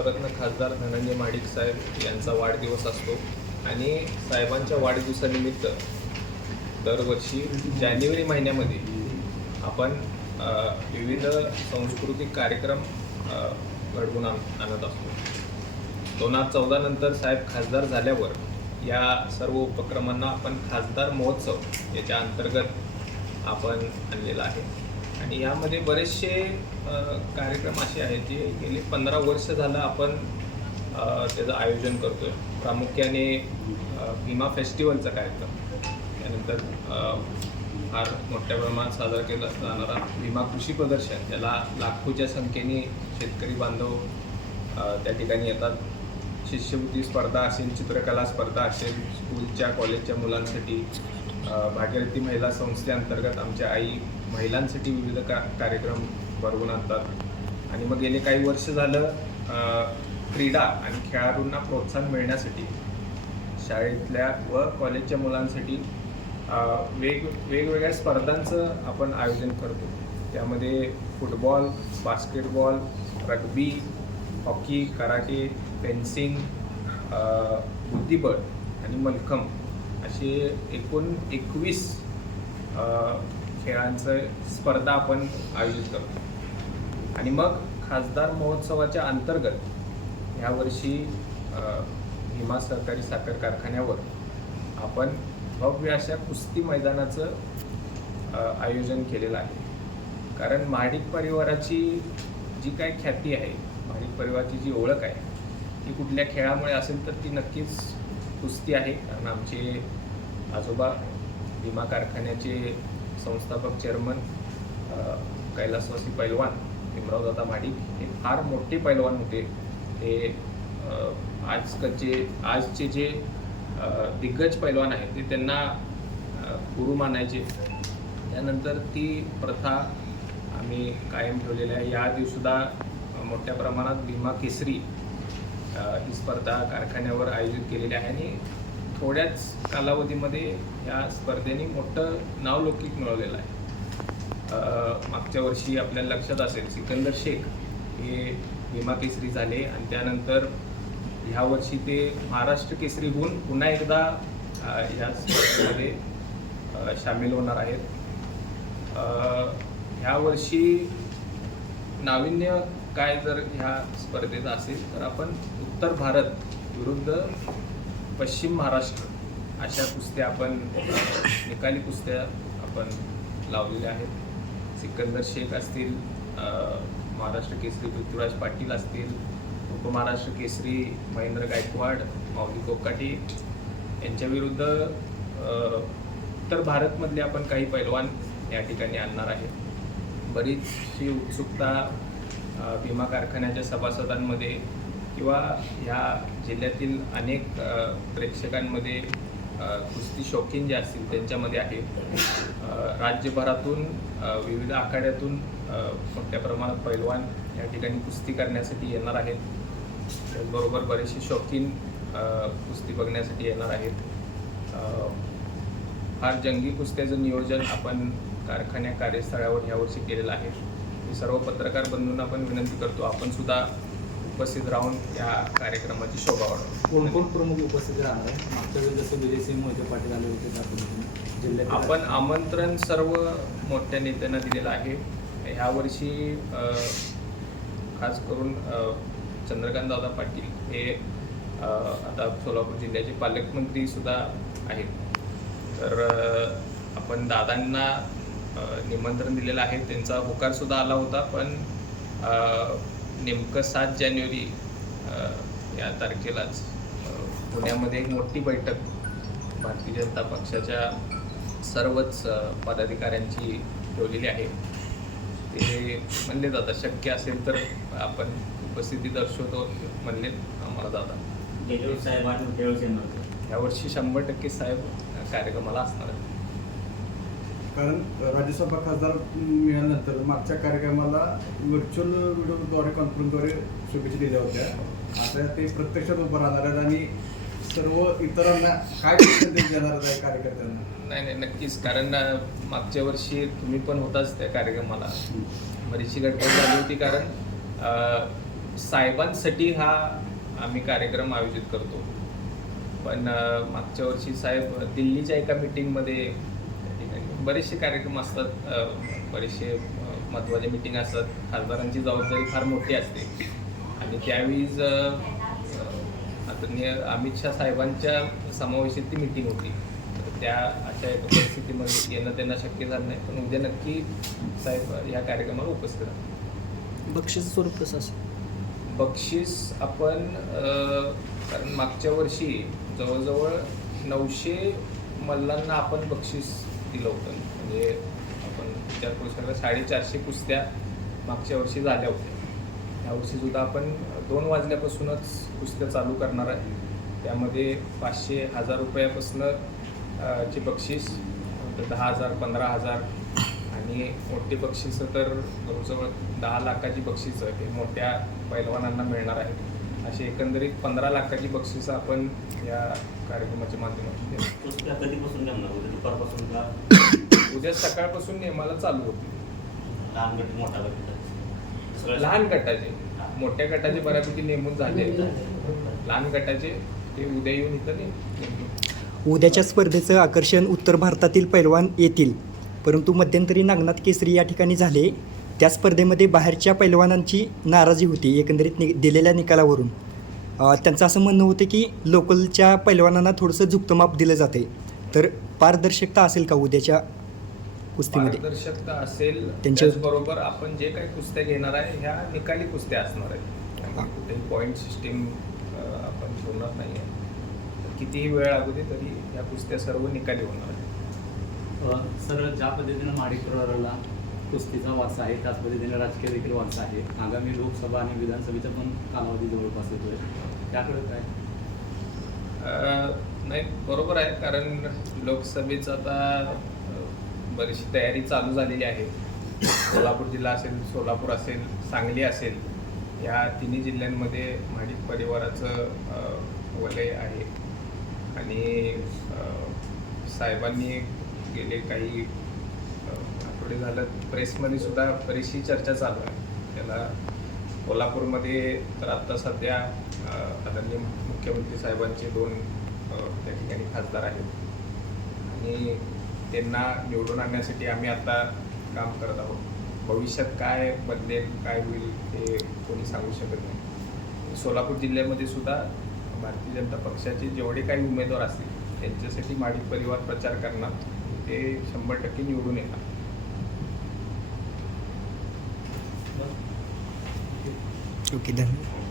संसदरत्न खासदार धनंजय महाडिक साहेब यांचा वाढदिवस असतो. आणि साहेबांच्या वाढदिवसानिमित्त दरवर्षी जानेवारी महिन्यामध्ये आपण विविध सांस्कृतिक कार्यक्रम घडवून आण- आणत असतो. दोन हजार चौदा नंतर साहेब खासदार झाल्यावर या सर्व उपक्रमांना आपण खासदार महोत्सव याच्या अंतर्गत आपण आणलेला आहे. आणि यामध्ये बरेचसे कार्यक्रम असे आहेत जे गेले पंधरा वर्ष झालं आपण त्याचं आयोजन करतो आहे प्रामुख्याने भीमा फेस्टिवलचा कार्यक्रम. त्यानंतर फार मोठ्या प्रमाणात साजरा केला जाणारा भीमा कृषी प्रदर्शन. त्याला लाखोच्या संख्येने शेतकरी बांधव त्या ठिकाणी येतात. शिष्यवृत्ती स्पर्धा असेल चित्रकला स्पर्धा असेल स्कूलच्या कॉलेजच्या मुलांसाठी भागीरथी महिला संस्थेअंतर्गत आमच्या आई महिलांसाठी विविध का कार्यक्रम भरवून आणतात. आणि मग गेले काही वर्ष झालं क्रीडा आणि खेळाडूंना प्रोत्साहन मिळण्यासाठी शाळेतल्या व कॉलेजच्या मुलांसाठी वेग वेगवेगळ्या स्पर्धांचं आपण आयोजन करतो. त्यामध्ये football basketball rugby hockey karate fencing बुद्धिबळ आणि मलखम असे एकूण एकवीस खेळांचं स्पर्धा आपण आयोजित करतो. आणि मग खासदार महोत्सवाच्या अंतर्गत ह्यावर्षी भीमा सहकारी साखर कारखान्यावर आपण भव्य अशा कुस्ती मैदानाचं आयोजन केलेलं आहे. कारण महाडिक परिवाराची जी काय ख्याती आहे महाडिक परिवाराची जी ओळख आहे ती कुठल्या खेळामुळे असेल तर ती नक्कीच कुस्ती आहे. कारण आमचे आजोबा भीमा कारखान्याचे संस्थापक चेअरमन कैलासवासी पैलवान भीमरावदादा माडिक हे फार मोठे पैलवान होते. ते आजकालचे आजचे जे दिग्गज पैलवान आहेत ते त्यांना गुरु मानायचे. त्यानंतर ती प्रथा आम्ही कायम ठेवलेली आहे. याआधी सुद्धा मोठ्या प्रमाणात भीमा केसरी ही स्पर्धा कारखान्यावर आयोजित केलेली आहे आणि थोड्याच कालावधीमध्ये या स्पर्धेने मोठं नावलौकिक मिळवलेलं आहे. मागच्या वर्षी आपल्याला लक्षात असेल सिकंदर शेख हे भीमा केसरी झाले आणि त्यानंतर ह्या वर्षी ते महाराष्ट्र केसरी होऊन पुन्हा एकदा ह्या स्पर्धेमध्ये सामील होणार आहेत. ह्या वर्षी नाविन्य काय जर ह्या स्पर्धेत असेल तर आपण उत्तर भारत विरुद्ध पश्चिम महाराष्ट्र अशा कुस्त्या आपण निकाली कुस्त्या आपण लावलेल्या आहेत. सिकंदर शेख असतील महाराष्ट्र केसरी पृथ्वीराज पाटील असतील उपमहाराष्ट्र केसरी महेंद्र गायकवाड माऊली कोकाटे यांच्याविरुद्ध उत्तर भारतमधले आपण काही पैलवान या ठिकाणी आणणार आहेत. बरीचशी उत्सुकता विमा कारखान्याच्या सभासदांमध्ये किंवा ह्या जिल्ह्यातील अनेक प्रेक्षकांमध्ये कुस्ती शौकीन जे असतील त्यांच्यामध्ये आहे. राज्यभरातून विविध आखाड्यातून मोठ्या प्रमाणात पैलवान या ठिकाणी कुस्ती करण्यासाठी येणार आहेत. त्याचबरोबर बरेचसे शौकीन कुस्ती बघण्यासाठी येणार आहेत. फार जंगी कुस्त्याचं नियोजन आपण कारखान्या कार्यस्थळावर यावर्षी केलेलं आहे. मी सर्व पत्रकार बंधूंना पण विनंती करतो आपण सुद्धा उपस्थित राहून या कार्यक्रमाची शोभा वाढवू. कोण कोण प्रमुख उपस्थित राहणार आहे? मागच्या वेळी जसं विजयसिंह मोहिते पाटील आले होते त्या पद्धतीने जिल्ह्यात आपण आमंत्रण सर्व मोठ्या नेत्यांना दिलेलं आहे. ह्यावर्षी खास करून चंद्रकांत दादा पाटील हे आता सोलापूर जिल्ह्याचे पालकमंत्री सुद्धा आहेत. तर आपण दादांना निमंत्रण दिलेलं आहे. त्यांचा होकार सुद्धा आला होता पण नेमकं सात जानेवारी या तारखेलाच पुण्यामध्ये एक मोठी बैठक भारतीय जनता पक्षाच्या सर्वच पदाधिकाऱ्यांची ठेवलेली आहे. ते म्हणले जातात शक्य असेल तर आपण उपस्थिती दर्शवतो म्हणले आम्हाला दादा गेलोर साहेब आणि यावर्षी शंभर टक्के साहेब कार्यक्रमाला असणार आहेत. कारण राज्यसभा खासदार मिळाल्यानंतर मागच्या कार्यक्रमाला व्हर्च्युअल व्हिडिओद्वारे कॉन्फरन्सद्वारे शुभेच्छा दिल्या होत्या. आता ते प्रत्यक्षात उभं राहणार आहेत आणि सर्व इतरांना काय देणार आहे कार्यकर्त्यांना? नाही नाही नक्कीच. कारण मागच्या वर्षी तुम्ही पण होताच त्या कार्यक्रमाला. बरीचशी गडबड झाली होती कारण साहेबांसाठी हा आम्ही कार्यक्रम आयोजित करतो. पण मागच्या वर्षी साहेब दिल्लीच्या एका मिटिंगमध्ये बरेचसे कार्यक्रम असतात बरेचसे महत्त्वाचे मिटिंग असतात. खासदारांची जबाबदारी फार मोठी असते. आणि त्यावेळीच आदरणीय अमित शहा साहेबांच्या समावेशात ती मिटिंग होती. तर त्या अशा एका परिस्थितीमध्ये येणं त्यांना शक्य झालं नाही. पण उद्या नक्की साहेब या कार्यक्रमाला उपस्थित बक्षीस स्वरूप कसं असेल? बक्षीस आपण कारण मागच्या वर्षी जवळजवळ नऊशे मल्लांना आपण बक्षीस दिलं होतं. म्हणजे आपण विचार करू शकता साडेचारशे कुस्त्या मागच्या वर्षी झाल्या होत्या. यावर्षी सुद्धा आपण दोन वाजल्यापासूनच कुस्त्या चालू करणार आहे. त्यामध्ये पाचशे हजार रुपयापासून चे बक्षीस तर दहा हजार पंधरा हजार आणि मोठी बक्षिसं तर जवळजवळ दहा लाखाची बक्षिसं हे मोठ्या पैलवानांना मिळणार आहेत. अशी एकंदरीत पंधरा लाखाची बक्षिसं आपण या कार्यक्रमाच्या माध्यमातून उद्या दुपारपासून का? उद्या सकाळपासून नेमाला चालू होते. लहान गट मोठा गट सगळं लहान गटाचे. मोठ्या गटाचे बऱ्यापैकी नेमून झाले. लहान गटाचे ते उद्या येऊन इथं. उद्याच्या स्पर्धेचं आकर्षण उत्तर भारतातील पैलवान येतील. परंतु मध्यंतरी नागनाथ केसरी या ठिकाणी झाले. त्या स्पर्धेमध्ये बाहेरच्या पैलवानांची नाराजी होती एकंदरीत नि दिलेल्या निकालावरून. अ, त्यांचं असं म्हणणं होतं की लोकलच्या पैलवानांना थोडंसं झुकतं माप दिलं जाते तर पारदर्शकता असेल का उद्याच्या कुस्तीमध्ये? पारदर्शकता असेल त्यांच्या- त्याचबरोबर आपण जे काही कुस्त्या घेणार आहे ह्या निकाली कुस्त्या असणार आहेत. कुठेही पॉईंट सिस्टीम आपण ठेवणार नाही आहे कितीही वेळ लागू दे तरी या कुस्त्या सर्व निकाली होणार आहेत. अ, सर ज्या पद्धतीनं परिवाराला कुस्तीचा वारसा आहे त्याच पद्धतीने राजकीय देखील वारसा आहे. आगामी लोकसभा आणि विधानसभेचा पण कालावधी जवळपास येतोय. त्याकडे काय? नाही बरोबर आहे. कारण लोकसभेचं आता बरीचशी तयारी चालू झालेली आहे. सोलापूर जिल्हा असेल सोलापूर असेल सांगली असेल या तिन्ही जिल्ह्यांमध्ये माडिक परिवाराचं वलय आहे. आणि साहेबांनी गेले काही आठवडे झालं प्रेसमध्ये सुद्धा बरीचशी चर्चा चालू आहे. त्याला कोल्हापूरमध्ये तर आत्ता सध्या आदरणीय मुख्यमंत्री साहेबांचे दोन त्या ठिकाणी खासदार आहेत. आणि त्यांना निवडून आणण्यासाठी आम्ही आता काम करत आहोत. भविष्यात काय बदलेल काय होईल हे कोणी सांगू शकत नाही. सोलापूर जिल्ह्यामध्ये सुद्धा भारतीय जनता पक्षाचे जेवढे काही उमेदवार असतील त्यांच्यासाठी माडिक परिवार प्रचार करणार ते शंभर टक्के निवडून येणार. ओके धन्यवाद.